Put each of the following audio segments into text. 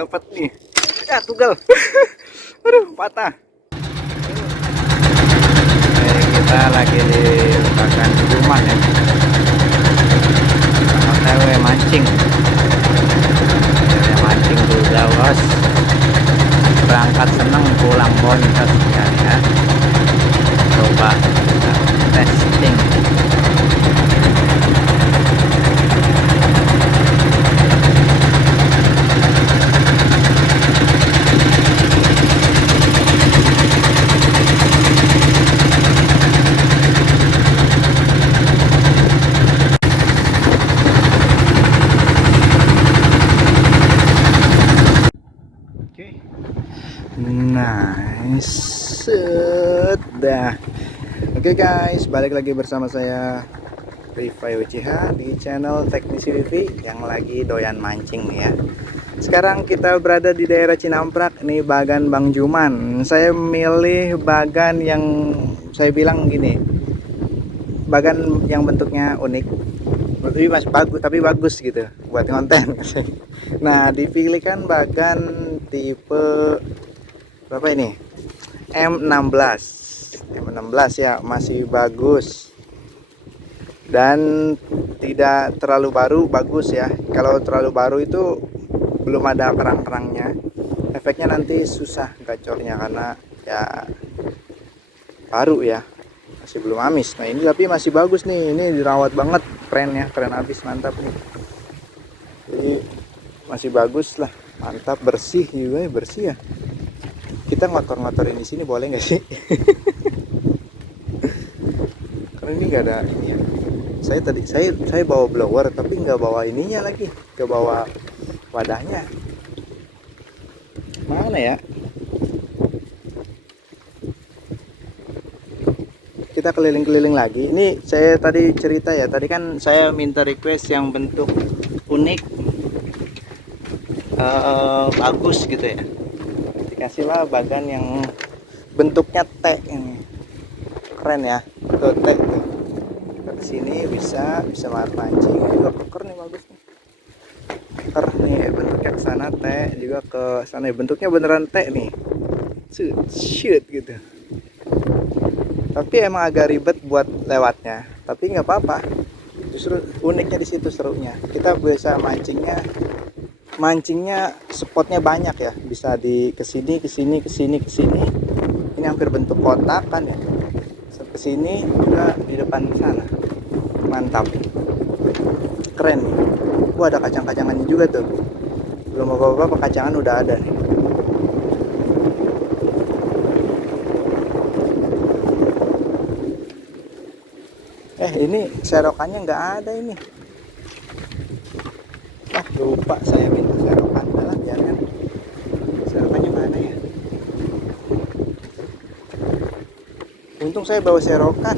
dapat nih. Ya, tunggal. Aduh, patah. Kita lagi di bagan rumah ya. OTW mancing. OTW mancing juga, bos. Berangkat seneng, pulang boncos ya. Coba kita testing. Nice. Dah. Oke guys, balik lagi bersama saya Rifai Uchiha di channel Teknisi Wifi yang lagi doyan mancing nih ya. Sekarang kita berada di daerah Cinamprak, nih bagan Bang Juman. Saya milih bagan yang saya bilang gini, bagan yang bentuknya unik, tapi bagus gitu buat konten. Nah, dipilihkan bagan tipe berapa ini? M16 ya, masih bagus dan tidak terlalu baru, bagus ya. Kalau terlalu baru itu belum ada kerang-kerangnya, efeknya nanti susah gacornya karena ya baru ya, masih belum amis. Nah ini tapi masih bagus nih, ini dirawat banget, keren ya, keren habis, mantap nih. Jadi masih bagus lah, mantap, bersih juga ya, bersih ya. Kita ngotor-ngotorin di sini boleh nggak sih? Karena ini nggak ada ini ya. Saya bawa blower tapi nggak bawa ininya lagi, nggak bawa wadahnya. Mana ya? Kita keliling-keliling lagi. Ini saya tadi cerita ya. Tadi kan saya minta request yang bentuk unik, bagus gitu ya. Dikasihlah bagan yang bentuknya T ini, keren ya, tuh T tuh. Kita kesini bisa mancing juga, keker nih, bagus nih, keker nih, bentuknya ke sana T juga, ke sana bentuknya beneran T nih, shoot gitu. Tapi emang agak ribet buat lewatnya, tapi nggak apa-apa, justru uniknya di situ serunya. Kita bisa mancingnya spotnya banyak ya, bisa di kesini. Ini hampir bentuk kotak kan ya, kesini juga di depan sana, mantap, keren nih. Wah, ada kacang-kacangannya juga tuh, belum apa-apa kacangan udah ada nih. Ini serokannya nggak ada ini. Lupa saya minta serokan, lah biarkan. Serokannya mana ya? Untung saya bawa serokan.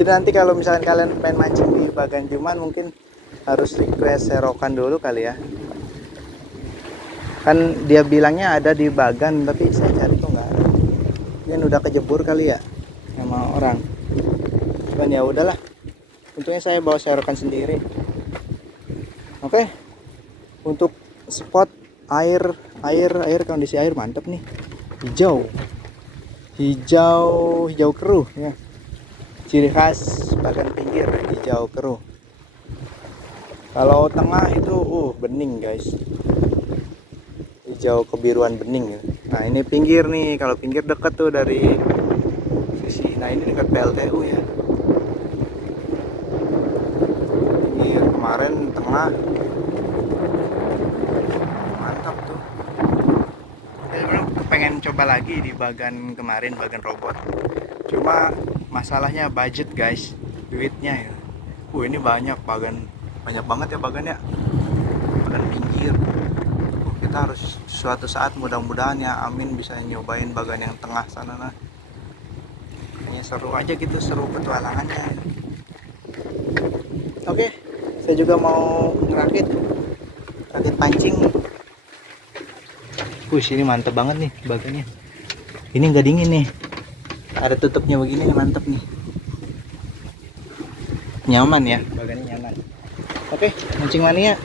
Jadi nanti kalau misalkan kalian pengen mancing di bagan Juman, mungkin harus request serokan dulu kali ya. Kan dia bilangnya ada di bagan, tapi saya cari kok nggak ada. Mungkin udah kejebur kali ya sama orang. Cuman ya udahlah. Untungnya saya bawa serokan sendiri. Oke. Untuk spot air, kondisi air mantap nih, hijau keruh ya, ciri khas bagan pinggir, hijau keruh. Kalau tengah itu bening guys, hijau kebiruan bening ya. Nah ini pinggir nih, kalau pinggir dekat tuh dari sisi, nah ini dekat PLTU ya. Pinggir kemarin, tengah, mantap tuh. Pengen coba lagi di bagan kemarin, bagan robot, cuma masalahnya budget guys, duitnya ya. Ini banyak banget ya bagan ya, bagan pinggir. Kita harus suatu saat, mudah-mudahan ya, amin, bisa nyobain bagan yang tengah sana. Nah kayaknya seru aja gitu, seru petualangannya. Oke, saya juga mau ngerakit pancing. Ini mantep banget nih bagannya. Ini nggak dingin nih, ada tutupnya begini, mantep nih, nyaman ya, bagannya nyaman. Oke, mancing mania,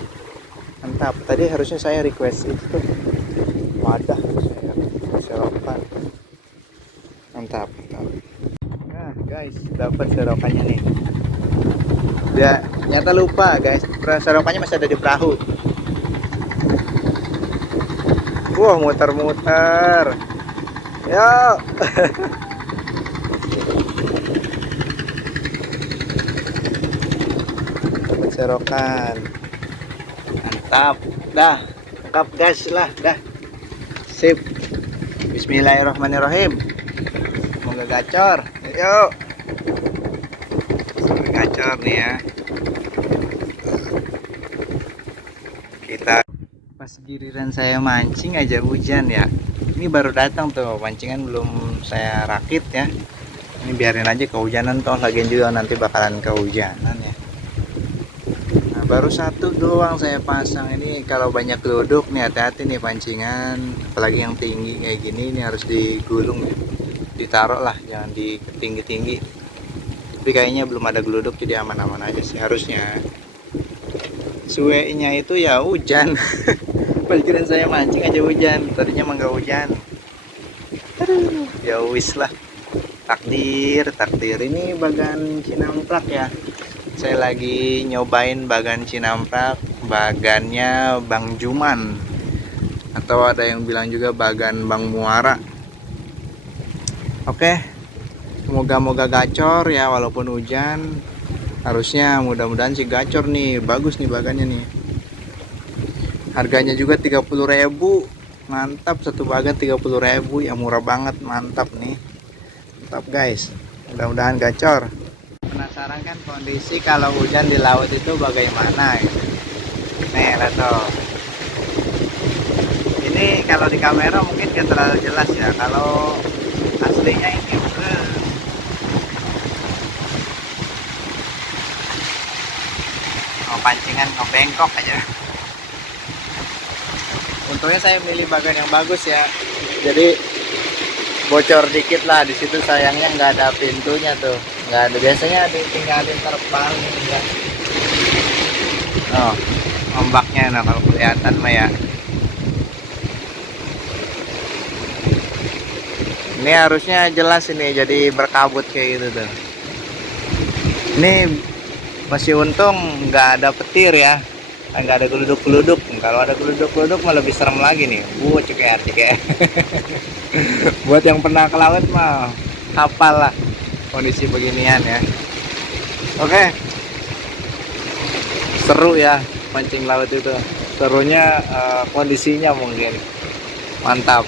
mantap. mantap. Tadi harusnya saya request itu tuh wadah, saya serokan. Mantap, mantap. Nah guys, dapat serokannya nih. Ya ternyata lupa guys, serokannya masih ada di perahu. Wah, muter-muter. Yuk. Dapat serokan. Mantap. Dah, lengkap guys lah, dah. Sip. Bismillahirrahmanirrahim. Semoga gacor. Yuk. Semoga gacor nih ya. Kita pas giliran saya mancing aja hujan ya. Ini baru datang tuh, pancingan belum saya rakit ya. Ini biarin aja kehujanan, toh lagian juga nanti bakalan kehujanan ya. Nah, baru satu doang saya pasang. Ini kalau banyak geluduk nih hati-hati nih pancingan, apalagi yang tinggi kayak gini, ini harus digulung ya. Ditaruh lah, jangan di tinggi-tinggi. Tapi kayaknya belum ada geluduk, jadi aman-aman aja sih harusnya. Suenya itu ya hujan. Pikiran saya mancing aja hujan, tadinya mah nggak hujan. Aduh, ya wis lah. Takdir, takdir. Ini bagan cinamprak ya. Saya lagi nyobain bagan cinamprak, bagannya Bang Juman. Atau ada yang bilang juga bagan Bang Muara. Oke. Semoga-moga gacor ya walaupun hujan. Harusnya mudah-mudahan sih gacor nih. Bagus nih bagannya nih. Harganya juga 30.000. Mantap, satu bagan 30.000 ya, murah banget, mantap nih. Mantap guys. Mudah-mudahan gacor. Penasaran kan kondisi kalau hujan di laut itu bagaimana ya? Nih, lihat. Ini kalau di kamera mungkin gak terlalu jelas ya. Kalau aslinya ini pancingan ngebengkok aja. Untungnya saya milih bagan yang bagus ya, jadi bocor dikit lah di situ. Sayangnya nggak ada pintunya tuh, nggak ada. Biasanya ditinggalin terpal nih ya. Oh, ombaknya nah kalau kelihatan mah ya. Ini harusnya jelas ini, jadi berkabut kayak gitu tuh. Ini masih untung nggak ada petir ya. Nggak ada geluduk-geluduk. Kalau ada geluduk-geluduk malah lebih serem lagi nih. Ceker. Buat yang pernah ke laut mah hafal lah kondisi beginian ya. Oke. Seru ya mancing laut itu. Serunya kondisinya mungkin. Mantap.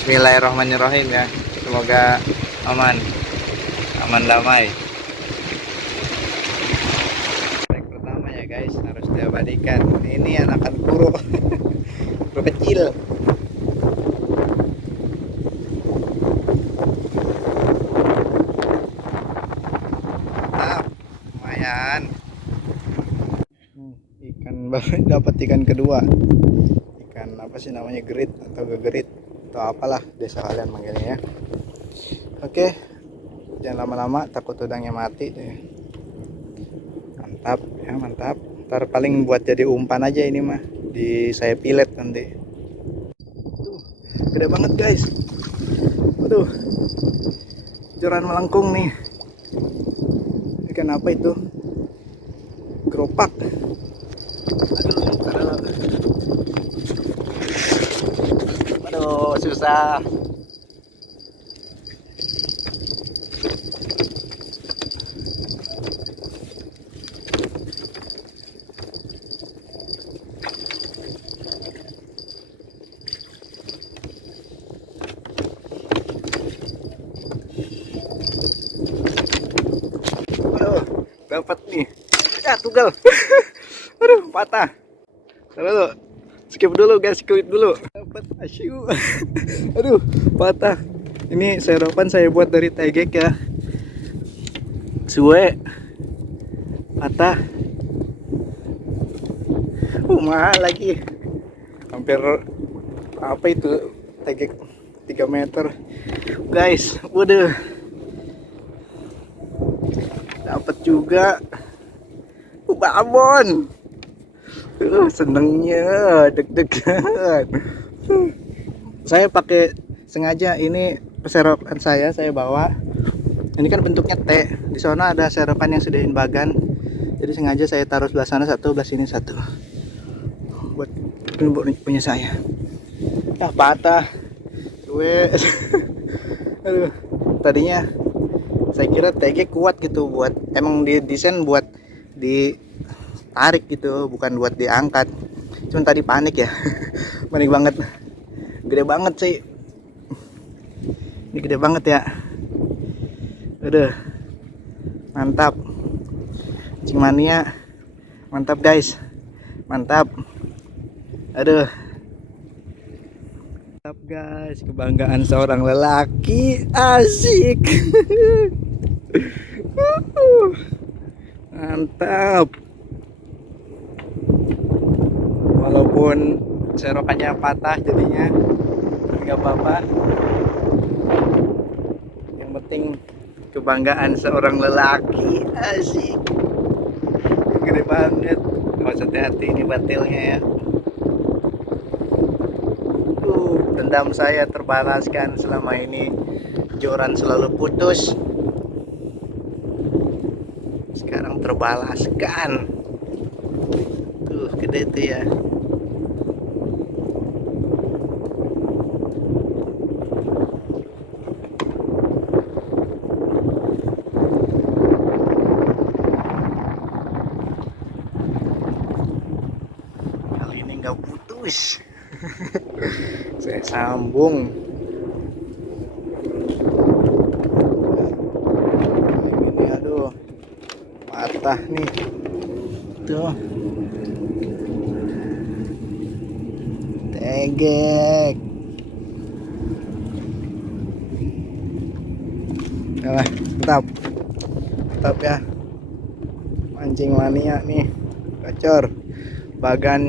Bismillahirrahmanirrahim ya. Semoga aman damai. Guys, harus diabadikan. Ini anakan kuro. Kuro kecil. Lumayan. Ikan baru dapat ikan kedua. Ikan apa sih namanya, gerit atau gegerit atau apalah desa kalian manggilnya ya. Oke. Jangan lama-lama, takut udangnya mati deh. Mantap ya, mantap. Ntar paling buat jadi umpan aja ini mah, saya pilet nanti. Gede banget guys. Aduh, joran melengkung nih. Ikan apa itu? Keropak. Aduh, susah. Dapat nih ya, tunggal. Aduh, patah. Lalu skip dulu guys, skip dulu. Dapat asyu. Aduh, patah. Ini serokan saya buat dari tegek ya. Suwe patah. Mahal lagi. Hampir apa itu, tegek 3 meter guys. Waduh, dapat juga babon. Senengnya deg-degan. Saya pakai sengaja ini serokan saya bawa. Ini kan bentuknya T. Di sana ada serokan yang sediain bagan. Jadi sengaja saya taruh sebelah sana satu, sebelah sini satu. Buat punya saya. Ah, patah. Gue. Aduh. Tadinya saya kira TG kuat gitu, buat emang didesain buat ditarik gitu, bukan buat diangkat. Cuman tadi panik ya. Panik banget. Gede banget sih. Ini gede banget ya. Udah. Mantap. Cing mania. Mantap guys. Mantap. Aduh. Mantap guys, kebanggaan seorang lelaki. Asik. Mantap. Walaupun serokannya patah jadinya, nggak apa-apa. Yang penting kebanggaan seorang lelaki. Asik. Gede banget. Awas hati-hati ini batilnya ya. Dendam saya terbalaskan selama ini. Joran selalu putus. Sekarang terbalaskan. Tuh gede tuh ya. Kali ini nggak putus. Saya sambung. Ini aduh, patah nih. Tuh. Tegek. Nah, tetap ya. Mancing mania nih. Gacor. Bagan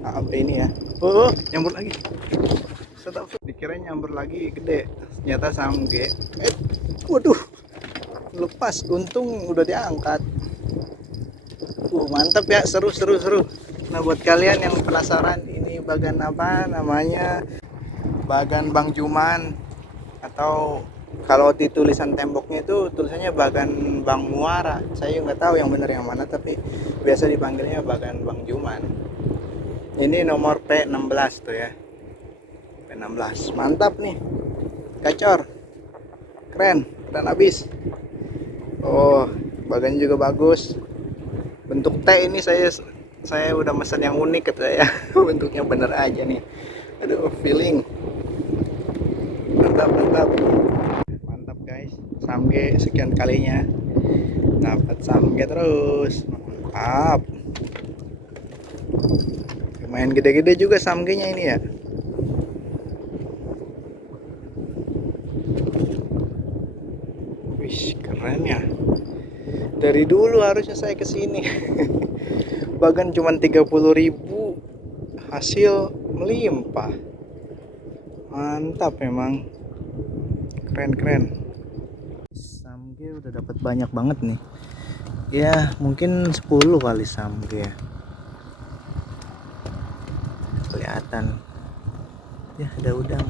apa ini ya? Oh, nyambur lagi. Tetap dikira nyambur lagi gede. Ternyata samge. Waduh. Lepas, untung udah diangkat. Mantap ya, seru. Nah, buat kalian yang penasaran ini bagan apa namanya, bagan Bang Juman, atau kalau di tulisan temboknya itu tulisannya bagan Bang Muara. Saya nggak tahu yang benar yang mana, tapi biasa dipanggilnya bagan Bang Juman. Ini nomor P16 tuh ya. P16. Mantap nih. Gacor. Keren abis. Oh, bagannya juga bagus. Bentuk T ini saya udah pesan yang unik kata ya. Bentuknya bener aja nih. Aduh, feeling. Mantap guys. Samge sekian kalinya. Dapat samge terus. Mantap. Lumayan gede-gede juga samgenya ini ya. Wih, keren ya. Dari dulu harusnya saya kesini. Bagan cuma 30.000, hasil melimpah. Mantap memang. Keren. Samge udah dapat banyak banget nih. Ya, mungkin 10 kali samge ya. Kelihatan. Ya, ada udang.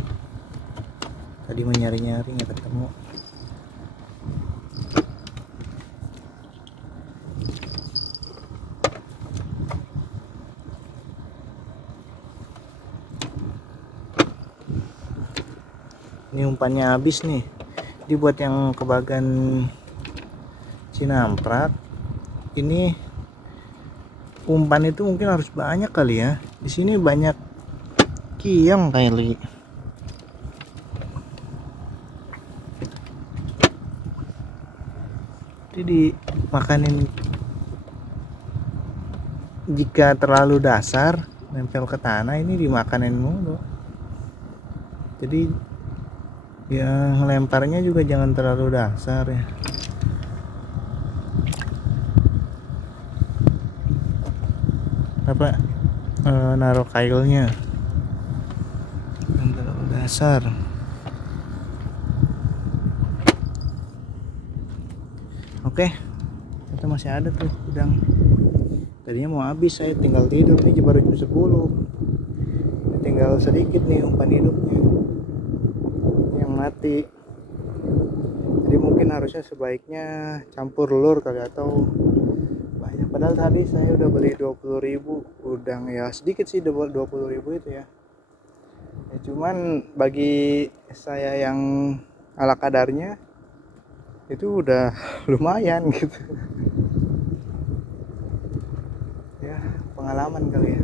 Tadi mau nyari-nyari nggak ketemu. Ini umpannya habis nih. Jadi buat yang kebagan Cinamprak, ini umpan itu mungkin harus banyak kali ya. Di sini banyak kiam kali. Jadi dimakanin, jika terlalu dasar nempel ke tanah ini dimakanin mulu. Jadi ya ngelemparnya juga jangan terlalu dasar ya. Apa naruh kailnya jangan terlalu dasar. Oke, kita masih ada tuh udang. Tadinya mau habis, saya tinggal tidur nih baru jam 10. Tinggal sedikit nih umpan hidupnya yang mati. Jadi mungkin harusnya sebaiknya campur lur kali atau banyak. Padahal tadi saya udah beli 20.000 udang, ya sedikit sih 20.000 itu ya. Cuman bagi saya yang ala kadarnya itu udah lumayan gitu ya. Pengalaman kali ya,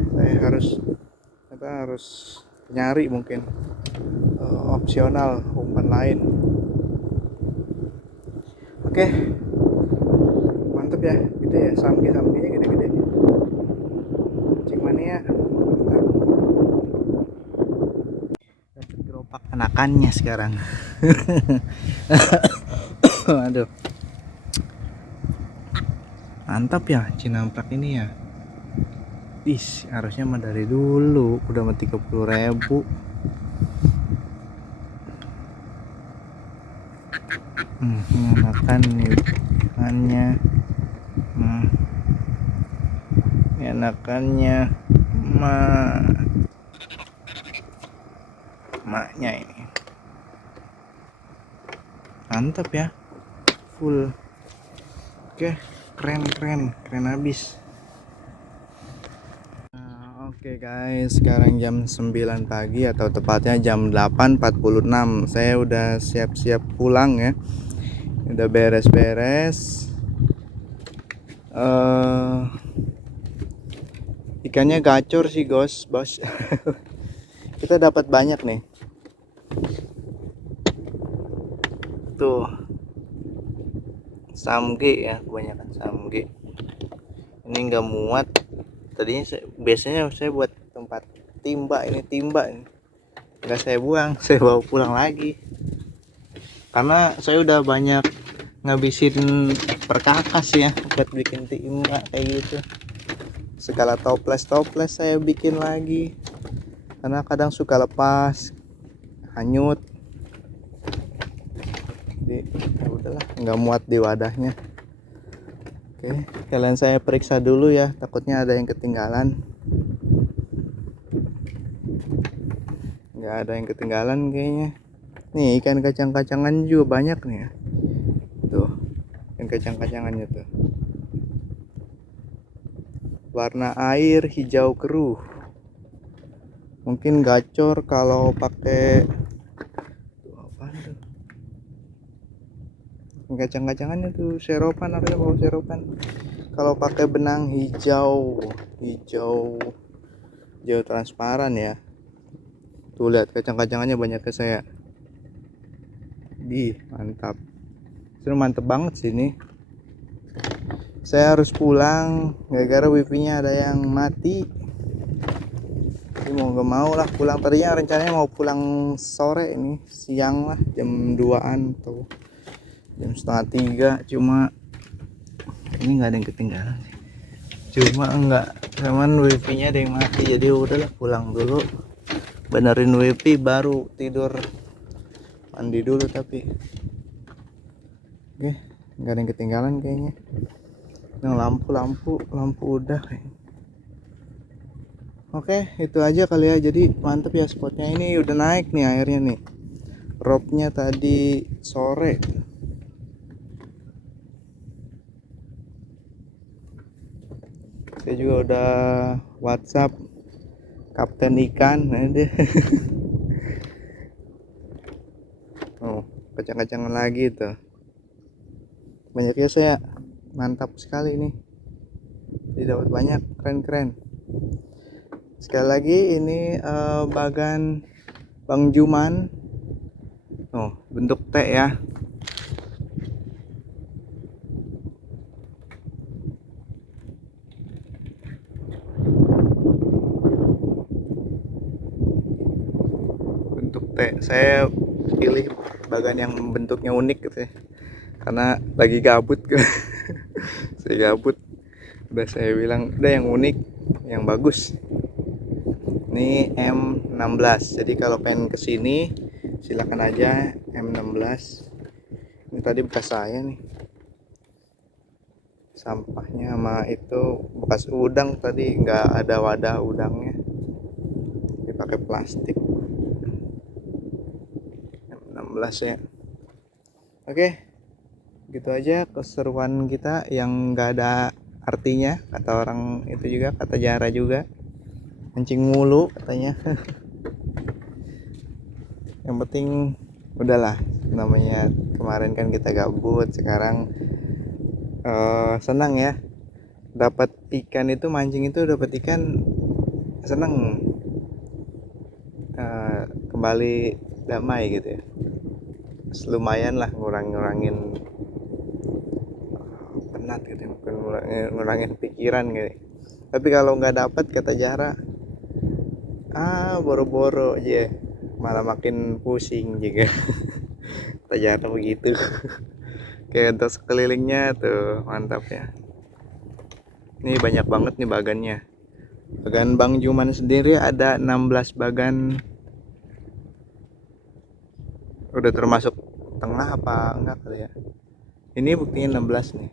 saya harus nyari mungkin opsional umpan lain. Oke, mantep ya, gede ya, sampinya gede-gede. Cing mania, mantap. Dapat gerobak anakannya sekarang. Aduh, mantap ya cinamprak ini ya. Harusnya mah dari dulu udah mah 30.000. Makan nih ikannya. Enakannya maknya ini mantap ya, full. Oke, keren habis. Oke guys, sekarang jam 9 pagi atau tepatnya jam 8.46. Saya udah siap-siap pulang ya. Udah beres-beres. Ikannya gacor sih bos. Kita dapat banyak nih. Tuh. Samge ya, kebanyakan samge. Ini nggak muat. Tadinya biasanya saya buat tempat timba ini, nggak saya buang, saya bawa pulang lagi karena saya udah banyak ngabisin perkakas ya buat bikin timba kayak gitu. Segala toples saya bikin lagi karena kadang suka lepas, hanyut. Jadi ya udahlah, nggak muat di wadahnya. Oke, kalian saya periksa dulu ya, takutnya ada yang ketinggalan. Nggak ada yang ketinggalan kayaknya. Nih ikan kacang-kacangan juga banyak nih ya. Tuh, ikan kacang-kacangannya tuh. Warna air hijau keruh. Mungkin gacor kalau pakai kacang-kacangannya tuh seropan, harusnya bawa seropan. Kalau pakai benang hijau transparan ya. Tuh lihat kacang-kacangannya banyak ke saya. Mantap. Seru, mantep banget sini. Saya harus pulang gara-gara wifi-nya ada yang mati. Jadi mau gak mau lah pulang. Tadinya rencananya mau pulang sore, ini siang lah, jam 2-an atau jam setengah 3. Cuma ini nggak ada yang ketinggalan, cuman wifi-nya ada yang mati. Jadi udahlah pulang dulu, benerin wifi baru tidur, mandi dulu. Tapi oke, nggak ada yang ketinggalan kayaknya. Nah, lampu udah. Oke, itu aja kali ya. Jadi mantep ya spotnya. Ini udah naik nih airnya nih, robnya tadi sore. Saya juga udah WhatsApp Kapten Ikan. Nah, dia oh, kacang-kacangan lagi tuh. Banyak ya saya. Mantap sekali nih. Dapat banyak, keren. Sekali lagi ini bagan Bang Juman. Oh, bentuk T ya. Bentuk T. Saya pilih bagan yang bentuknya unik gitu ya. Karena lagi gabut gitu. Saya gabut. Udah saya bilang udah yang unik, yang bagus. Ini M16. Jadi kalau pengen kesini silakan aja, M16. Ini tadi bekas saya nih. sampahnya sama itu bekas udang tadi nggak ada wadah udangnya, dipakai plastik. 16 ya. Oke, gitu aja keseruan kita yang nggak ada artinya, kata orang itu juga, kata Jara juga, mancing mulu katanya. Yang penting udahlah, namanya kemarin kan kita gabut, sekarang senang ya, dapat ikan itu, mancing itu dapat ikan, seneng, kembali damai gitu ya. Lumayan lah ngurangin penat gitu, bukan ngurangin pikiran gitu. Tapi kalau nggak dapat, kata Jara, boro-boro aja malah makin pusing juga. Kata Jara begitu. Kayak untuk sekelilingnya tuh mantap ya. Ini banyak banget nih bagannya. Bagan Bang Juman sendiri ada 16 bagan. Udah termasuk tengah apa enggak kali ya? Ini buktinya 16 nih.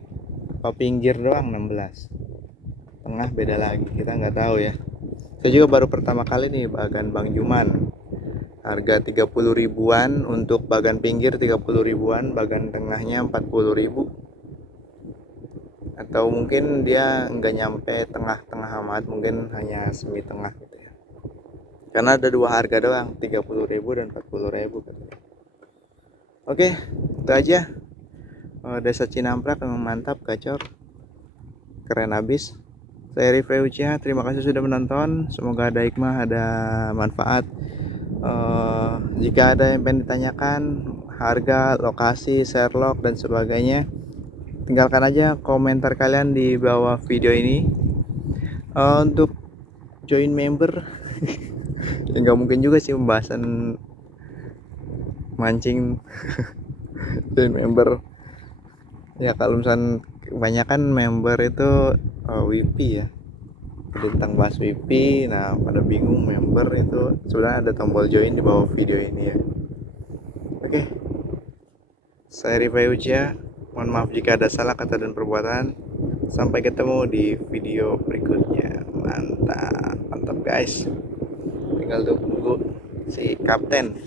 Apa pinggir doang 16. Tengah beda lagi, kita nggak tahu ya. Saya juga baru pertama kali nih bagan Bang Juman. Harga 30 ribuan untuk bagan pinggir, 30 ribuan, bagan tengahnya 40 ribu. Atau mungkin dia nggak nyampe tengah-tengah amat, mungkin hanya semi tengah gitu ya. Karena ada dua harga doang, 30 ribu dan 40 ribu katanya. Oke, itu aja. Desa Cinamprak memang mantap, gacor, keren abis. Saya Rifai Ucia, terima kasih sudah menonton. Semoga ada hikmah, ada manfaat. Jika ada yang pengen ditanyakan, harga, lokasi, Sherlock dan sebagainya, tinggalkan aja komentar kalian di bawah video ini. Untuk join member, ya nggak mungkin juga sih pembahasan mancing. Join member ya, kalau misalnya kebanyakan member itu WP ya, tentang bahas WP. Nah, pada bingung member itu, sudah ada tombol join di bawah video ini ya. Oke, saya Rifai Ucia, mohon maaf jika ada salah kata dan perbuatan. Sampai ketemu di video berikutnya. Mantap, mantap guys. Tinggal tunggu si kapten,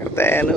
kapten.